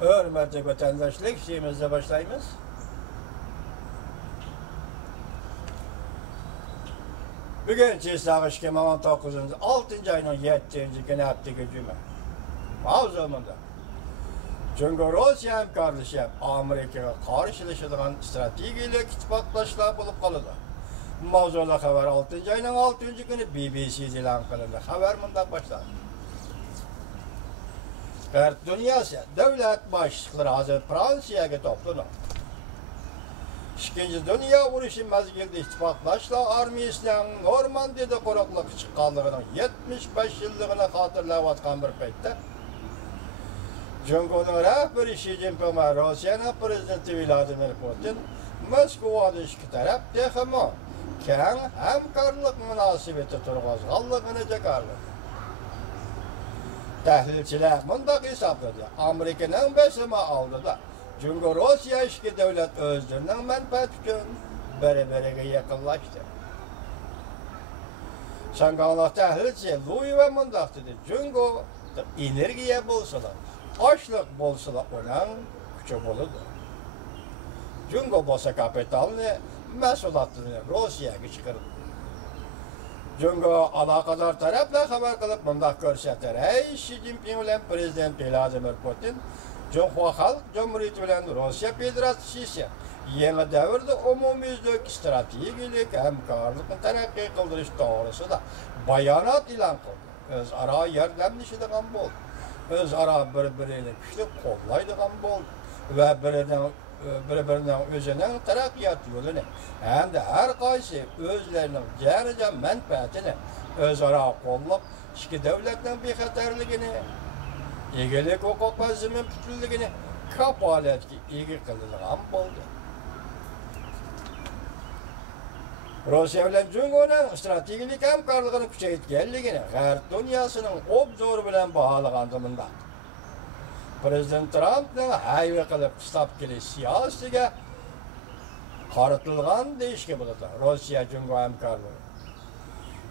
Hürmetli vatandaşlık şeyimizle başlayımız. Bugün Çiğsağış Kemal 9. 6. ayının 7. günü hafta cuma. Mavzumunda. Çünkü Rusya hemkarlışı Amerika'ya karşılaşılan stratejik ittifaklaşlar bulup kalıdı. Mavzula haber 6. ayının 6. günü BBC ilan kılındı. Haber bundan başladı. G'arb dünyası devlet başlıkları hazır Fransa'ya toplandı. İkinci Dünya Uruşı mezgilde ittifaklaşla armiyasının Normandiyada qo'riqlikka chiqqanligining 75 yilligini xotirlayotgan bir paytda Jungoning rahbari Xi Jinping va Rossiyaning prezidenti Vladimir Putin Moskvada ikki taraf texmo keng hamkorlik munosabati turg'azganligini jakarladi. Tahlilchilar bunday hisobladi. Amerikaning besimi oldida Jungo Rossiya ikki davlat o'zlarining manfaati uchun bir-biriga yaqinlashdi. Shanghaylik tahlilchi Lui va mundoq dedi. Jungo energiya bo'lsalar, ochliq bo'lsalar uning kuchi bo'ladi. Jungo bo'lsa kapitalni, mas'uliyatini Rossiyaga chiqardi. Jungo aloqador taraflar xabar qilib mundoq ko'rsatdi. Xi Jinping bilan prezident Vladimir Putin Cumhur Halk Cumhuriyeti bilen Rusya Federasyonu yeni devirde umumiyüzlük stratejik hemkarlıkını terakki kıldırış doğrusunda bayanat ilan kıldı. Özara yardımlaşıdığan bol. Özara birbirini güçlü kollaydıgan bol. Ve birbirinden özünün terakkiyat yolunu hem de her kaysi özlerinin canice menfaatini özara kollap iki devletin bir xatarligini egelik hukuk ve zemin bütünlüğünü kapaletki ilgi kılınılan oldu. Rusya ile Jungo'nun stratejik hemkarlığını küçeytkenliğini G'arb dünyasının obzoru bilen bahalagandımında. Prezident Trump'ın hayve kılıp kitapkili siyasiga qaratılgan deyişke buldu. Rusya Jungo hemkarlığı.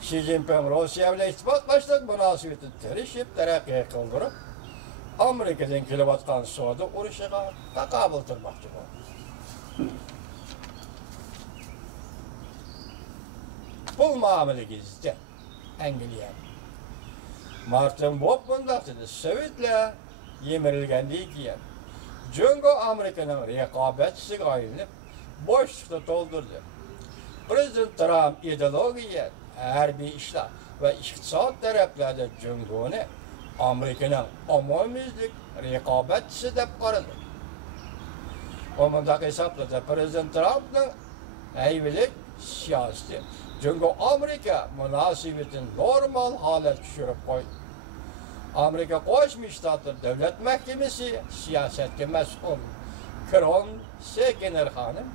Xi Jinping Rusya ile ittifaklaştık münasebeti terişip terakki kıldırıp Amerika'dan kilovatkan soğudu uruşuğa takabıl tırmakçı oldu. Bu muamele gizli Angliya. Martin Bob bundak dedi. Sovyetler yemirilgendiği giyen. Jungo Amerika'nın rekabetçisi ayınıp boşlukta doldurdu. Prezident Trump ideolojiye, harbiy işler ve iktisat taraflarda Jungo'nu Amerika'nın umumiyüzlük rekabetçisi deb qaradı. O mundaq hesapladı. Prezident Trump'ın hayvilik siyaseti Jungo Amerika münasebetini normal halet düşürüp koydu. Amerika Qo'shma Shtatlar Davlat Mahkamasi siyosatga mas'ul Kron Sekener xonim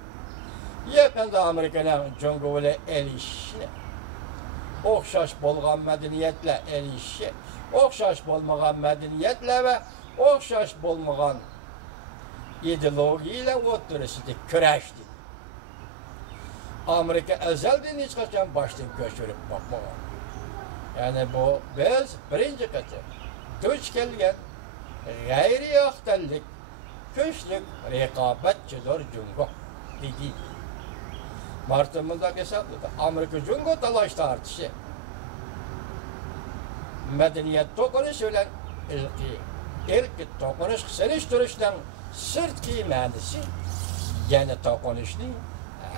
yaqinda Amerikaning Jungo bilan elishishni, o'xshash bo'lgan madaniyatlar elishi, o'xshash bo'lmagan madaniyatlar va o'xshash bo'lmagan ideologiyalar o'rtasida kurashdi. Amerika azaldan hech qachon boshdan ko'chirib boqmagan. Ya'ni bu biz birinchi qator duch kelgan g'ayriyoqtallik, kuchlik raqobatchidir Jungo dedi. Martin bunday hisobladi. Amerika Jungo talash tortishi madaniyat to'qinish bilan irqiy to'qinish selishtirishdan sirtki ma'nosi yana to'qinishni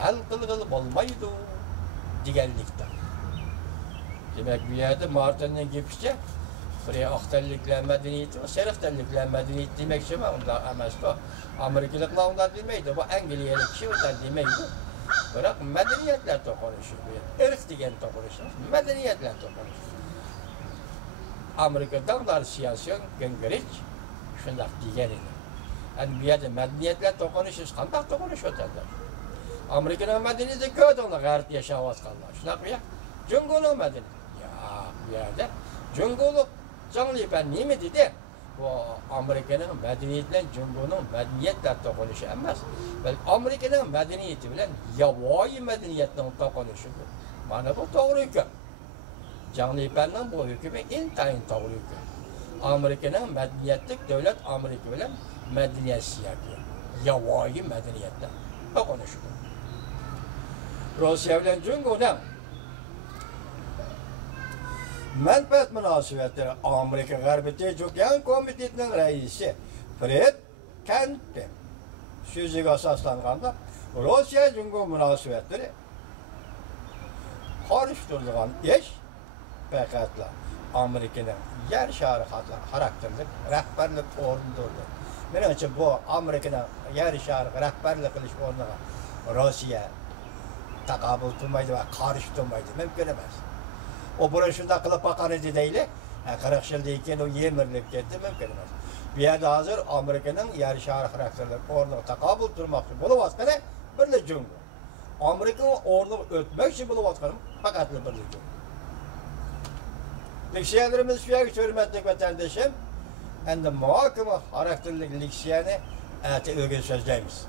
hal qilg'ili bo'lmaydi deganlikdir. Demak bu yerda Martinning gapicha raqobatchiliklar madaniyati va sariqtalliklar madaniyati demoqchi emas, unda emas bu. Amerikaliklar unda demaydi, bu Angliyalik kishi unda demaydi. Biroq madaniyatlar to'qinishi, irq degan to'qinish, madaniyatlar to'qinishi. Amerikadan da siyasi Gingrich shunday degan edi. Yani bu yerda madaniyatlar to'qinishi qanday to'qinish o'tadi? Amerikaning madaniyati ko'donda g'arb yashayotganlar. Shunaqa ya? Jungoning madaniyati. Ya, bu yerda Jungolik Jonglipan nima dedi? Bu Amerikaning madaniyati bilan Jungoning madaniyatlar to'qinishi emas. Balki Amerikaning madaniyati bilan yovvoyi madaniyatning to'qinishi bu. Mana bu to'g'ri ekan. Jonglipanning bu hukmi intayin to'g'ri ekan. Amerika'nın medeniyetlik devlet Amerika bilen medeniyet siyaki. Yavayi medeniyette. O konuşuldu. Rusya bilen Cungo'dan menfaat münasebetleri Amerika Garbi Tecrüben Komitesi'nin reisi Fred Kent'in sözüge asaslanğanda Rusya-Cungo münasebetleri karıştırılgan iş faqatla Amerika'nın yer şarı karakterlik rehberlik orundurdu. Menimce bu Amerika'nın yer şarı rehberlik kılış orununa Rusya takabül tutmaydı ve karıştırmaydı. Mümkün emas. O buraya şunda kılıp bakan edi değil. 40 yıldayken o yemirlik gitti mümkün emas. Bir yerde hazır Amerika'nın yer şarı karakterlik orununa takabül tutmakçı buluvazkana birle Cungo. Amerika'nın orunu ötmek için buluvazkanım fakat birle Cungo. Liksiyelerimiz sürekli hürmetlik vatandaşım, hem de muhakkama karakterlik liksiyeni öğün sözleyimiz.